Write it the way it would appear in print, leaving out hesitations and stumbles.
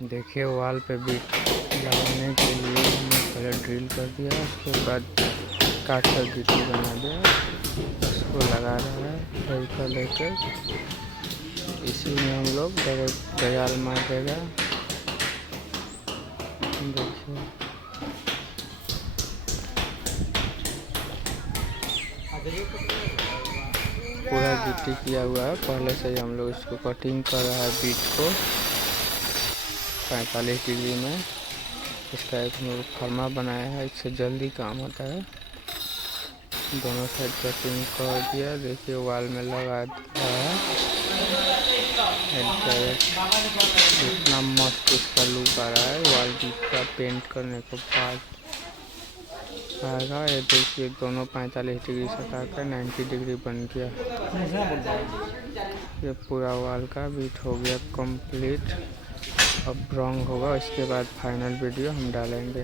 देखिए वॉल पे बीट लगाने के लिए हमने पहले ड्रिल कर दिया, उसके बाद काट कर गिट्टी बना दिया, उसको लगा रहा है तरीका लेकर। इसी में हम लोग डायरेक्ट दयाल मार देगा। देखिए पूरा गिट्टी किया हुआ है, पहले से ही हम लोग इसको कटिंग कर रहा है बीट को 45 डिग्री में। इसका एक हम लोग फर्मा बनाया है, इससे जल्दी काम होता है। दोनों साइड कटिंग कर दिया। देखिए वॉल में लगा दिया है। इतना मस्त इसका लुक आ रहा है वॉल का पेंट करने के बाद आएगा। ये देखिए दोनों 45 डिग्री से काटकर 90 डिग्री बन गया। ये पूरा वॉल का बीट हो गया कंप्लीट। अब रंग होगा, इसके बाद फाइनल वीडियो हम डालेंगे।